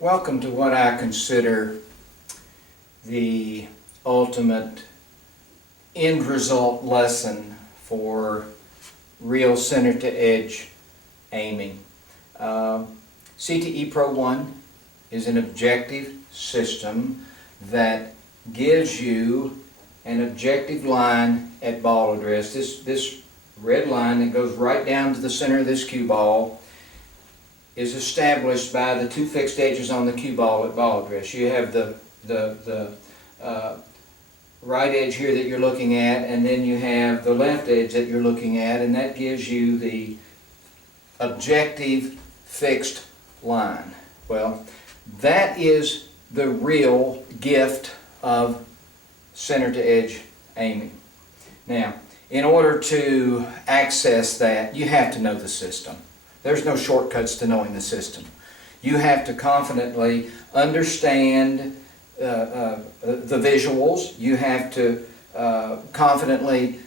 Welcome to what I consider the ultimate end result lesson for real center to edge aiming. CTE Pro 1 is an objective system that gives you an objective line at ball address. This red line that goes right down to the center of this cue ball is established by the two fixed edges on the cue ball at ball address. You have the right edge here that you're looking at, and then you have the left edge that you're looking at, and that gives you the objective fixed line. Well, that is the real gift of center to edge aiming. Now, in order to access that, you have to know the system. There's no shortcuts to knowing the system. You have to confidently understand the visuals. You have to confidently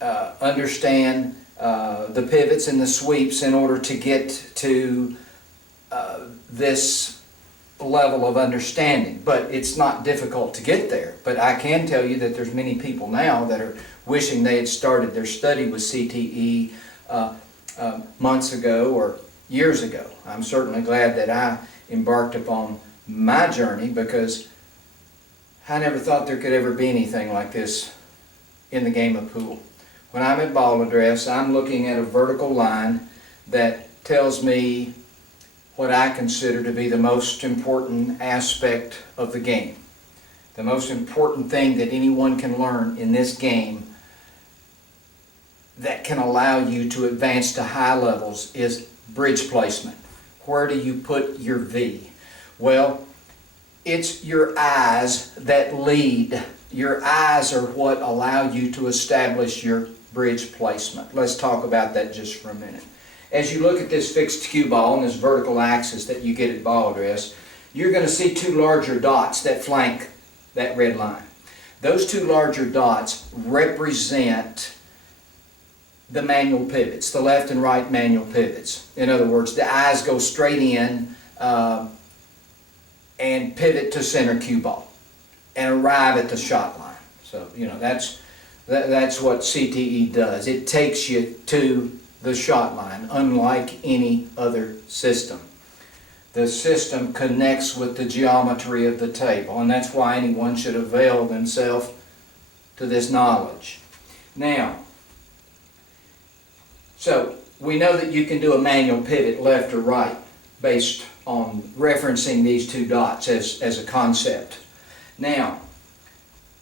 understand the pivots and the sweeps in order to get to this level of understanding. But it's not difficult to get there. But I can tell you that there's many people now that are wishing they had started their study with CTE months ago or years ago. I'm certainly glad that I embarked upon my journey, because I never thought there could ever be anything like this in the game of pool. When I'm at ball address, I'm looking at a vertical line that tells me what I consider to be the most important aspect of the game. The most important thing that anyone can learn in this game that can allow you to advance to high levels is bridge placement. Where do you put your V? Well, it's your eyes that lead. Your eyes are what allow you to establish your bridge placement. Let's talk about that just for a minute. As you look at this fixed cue ball and this vertical axis that you get at ball address, you're going to see two larger dots that flank that red line. Those two larger dots represent the manual pivots, the left and right manual pivots. In other words, the eyes go straight in and pivot to center cue ball and arrive at the shot line. So, that's what CTE does. It takes you to the shot line, unlike any other system. The system connects with the geometry of the table, and that's why anyone should avail themselves to this knowledge. Now, so we know that you can do a manual pivot left or right based on referencing these two dots as a concept. Now,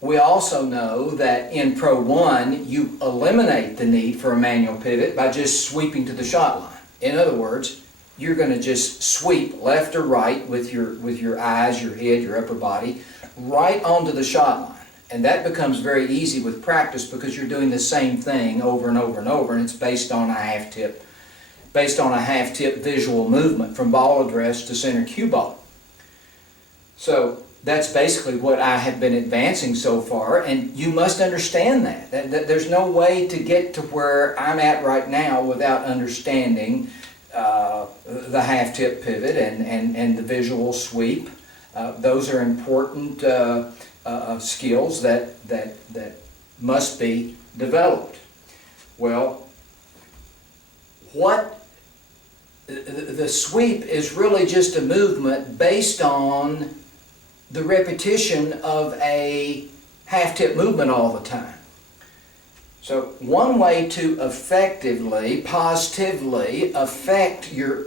we also know that in Pro 1 you eliminate the need for a manual pivot by just sweeping to the shot line. In other words, you're going to just sweep left or right with your eyes, your head, your upper body, right onto the shot line. And that becomes very easy with practice because you're doing the same thing over and over and over, and it's based on a half tip visual movement from ball address to center cue ball. So that's basically what I have been advancing so far, and you must understand that there's no way to get to where I'm at right now without understanding the half tip pivot and the visual sweep. Those are important skills that must be developed. Well, the sweep is really just a movement based on the repetition of a half-tip movement all the time. So one way to effectively, positively affect your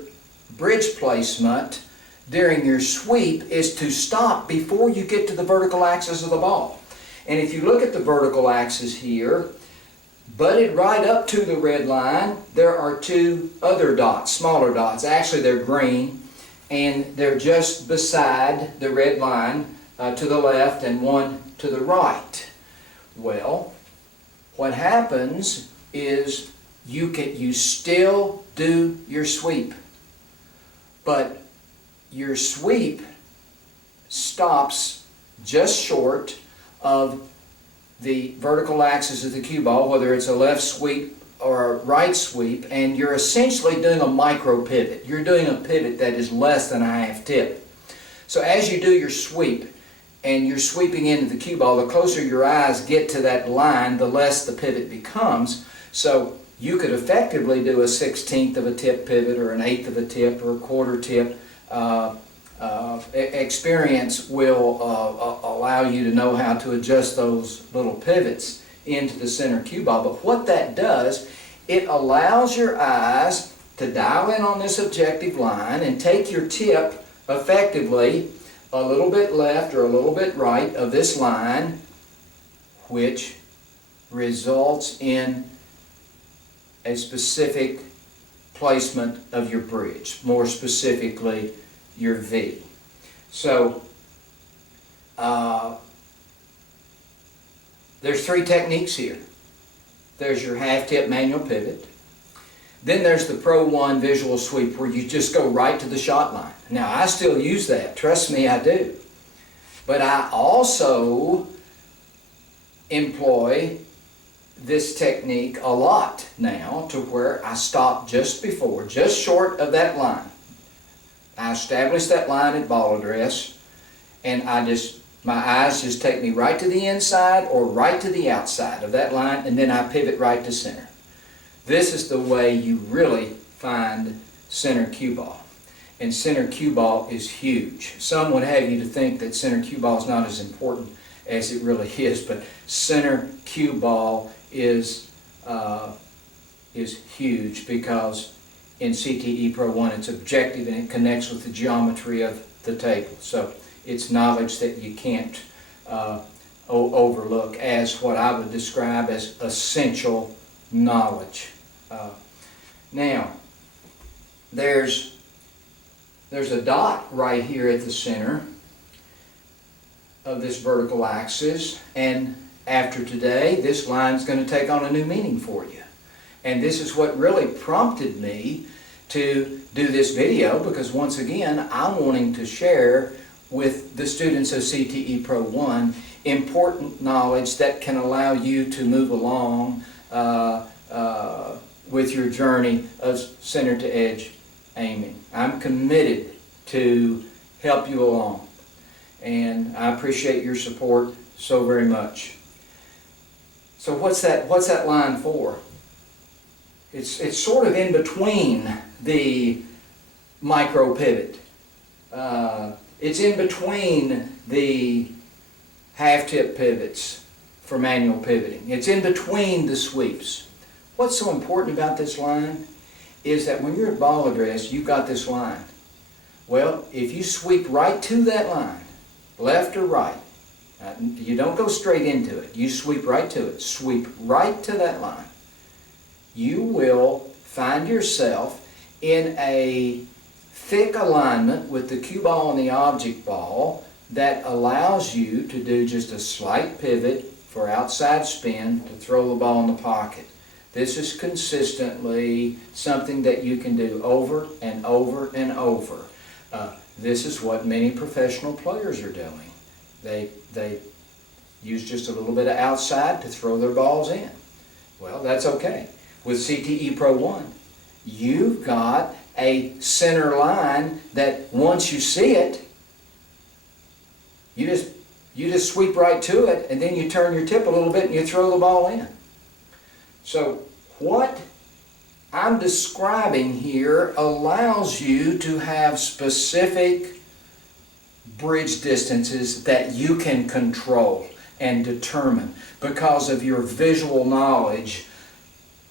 bridge placement during your sweep is to stop before you get to the vertical axis of the ball. And if you look at the vertical axis here, butted right up to the red line, there are two other dots, smaller dots. Actually, they're green, and they're just beside the red line to the left and one to the right. Well, what happens is you still do your sweep, but your sweep stops just short of the vertical axis of the cue ball, whether it's a left sweep or a right sweep, and you're essentially doing a micro pivot. You're doing a pivot that is less than a half tip. So as you do your sweep, and you're sweeping into the cue ball, the closer your eyes get to that line, the less the pivot becomes. So you could effectively do a 1/16 of a tip pivot, or an 1/8 of a tip, or a quarter tip. Experience will allow you to know how to adjust those little pivots into the center cue ball. But what that does, it allows your eyes to dial in on this objective line and take your tip effectively a little bit left or a little bit right of this line, which results in a specific placement of your bridge, more specifically your V. So there's three techniques here. There's your half tip manual pivot. Then there's the Pro 1 visual sweep, where you just go right to the shot line. Now, I still use that. Trust me, I do. But I also employ this technique a lot now, to where I stop just before, just short of that line. I establish that line at ball address, and my eyes just take me right to the inside or right to the outside of that line, and then I pivot right to center. This is the way you really find center cue ball. And center cue ball is huge. Some would have you to think that center cue ball is not as important as it really is, but center cue ball is huge, because in CTE Pro 1 it's objective and it connects with the geometry of the table. So it's knowledge that you can't overlook, as what I would describe as essential knowledge. Now, there's a dot right here at the center of this vertical axis, and after today, this line's going to take on a new meaning for you. And this is what really prompted me to do this video, because once again, I'm wanting to share with the students of CTE Pro 1 important knowledge that can allow you to move along with your journey of center to edge aiming. I'm committed to help you along, and I appreciate your support so very much. So what's that line for? It's sort of in between the micro pivot. It's in between the half tip pivots for manual pivoting. It's in between the sweeps. What's so important about this line is that when you're at ball address, you've got this line. Well, if you sweep right to that line, left or right, you don't go straight into it. You sweep right to it. Sweep right to that line. You will find yourself in a thick alignment with the cue ball and the object ball that allows you to do just a slight pivot for outside spin to throw the ball in the pocket. This is consistently something that you can do over and over and over. This is what many professional players are doing. They use just a little bit of outside to throw their balls in. Well, that's okay. With CTE Pro 1, you've got a center line that once you see it, you just sweep right to it, and then you turn your tip a little bit and you throw the ball in. So what I'm describing here allows you to have specific bridge distances that you can control and determine because of your visual knowledge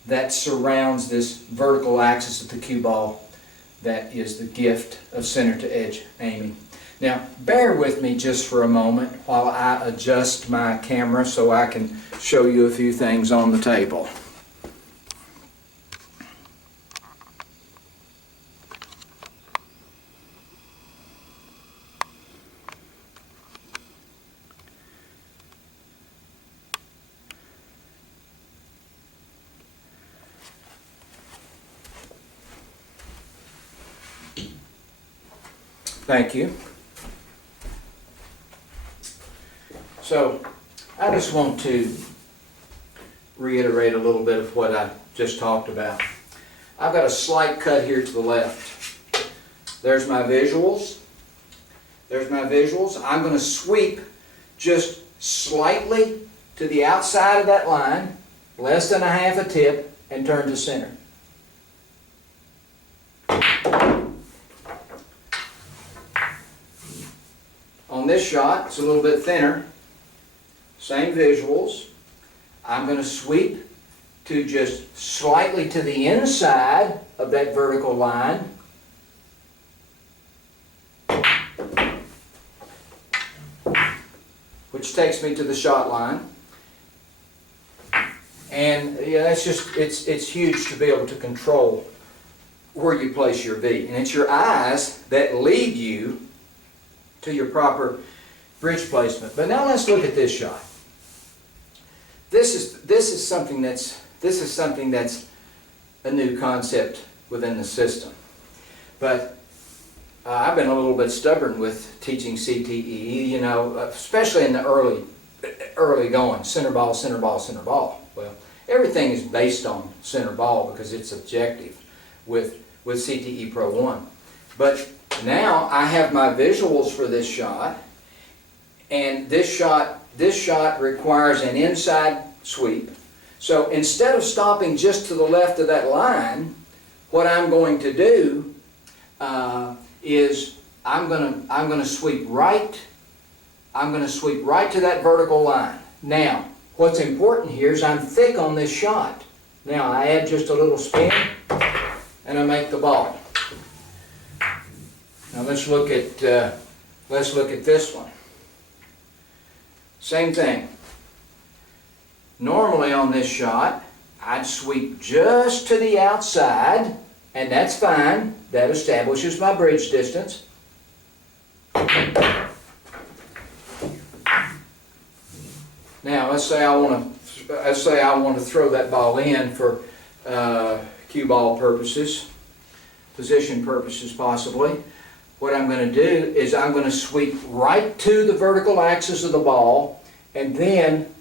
that surrounds this vertical axis of the cue ball. That is the gift of center to edge aiming. Now, bear with me just for a moment while I adjust my camera so I can show you a few things on the table. Thank you. So, I just want to reiterate a little bit of what I just talked about. I've got a slight cut here to the left. There's my visuals. There's my visuals. I'm going to sweep just slightly to the outside of that line, less than a half a tip, and turn to center. On this shot, it's a little bit thinner. Same visuals. I'm going to sweep to just slightly to the inside of that vertical line. Which takes me to the shot line. And yeah, that's just, it's huge to be able to control where you place your V. And it's your eyes that lead you to your proper bridge placement. But now let's look at this shot. This is something that's a new concept within the system. But I've been a little bit stubborn with teaching CTE, you know, especially in the early going, center ball, center ball, center ball. Well, everything is based on center ball because it's objective with CTE Pro 1. But now I have my visuals for this shot, and this shot requires an inside sweep. So instead of stopping just to the left of that line, what I'm going to do is I'm going to sweep right. I'm going to sweep right to that vertical line. Now, what's important here is I'm thick on this shot. Now I add just a little spin, and I make the ball. Now let's look at this one. Same thing. Normally on this shot, I'd sweep just to the outside, and that's fine. That establishes my bridge distance. Now let's say I want to throw that ball in for cue ball purposes, position purposes possibly. What I'm going to do is I'm going to sweep right to the vertical axis of the ball, and then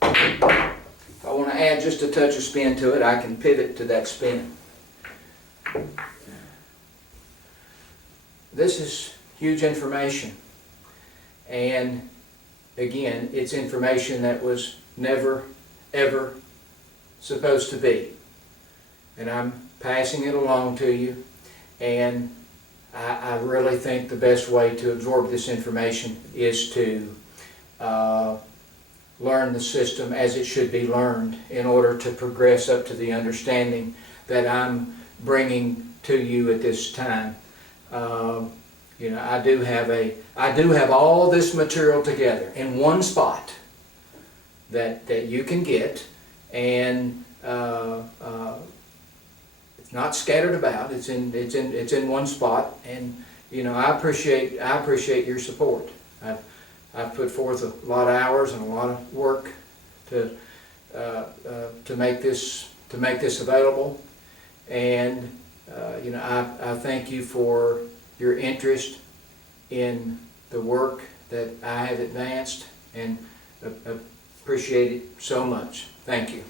if I want to add just a touch of spin to it, I can pivot to that spin. This is huge information, and again, it's information that was never ever supposed to be, and I'm passing it along to you. And I really think the best way to absorb this information is to learn the system as it should be learned in order to progress up to the understanding that I'm bringing to you at this time. You know, I do have all this material together in one spot that you can get, and it's not scattered about. It's in one spot, and you know, I appreciate your support. I've put forth a lot of hours and a lot of work to make this available, and you know, I thank you for your interest in the work that I have advanced, and appreciate it so much. Thank you.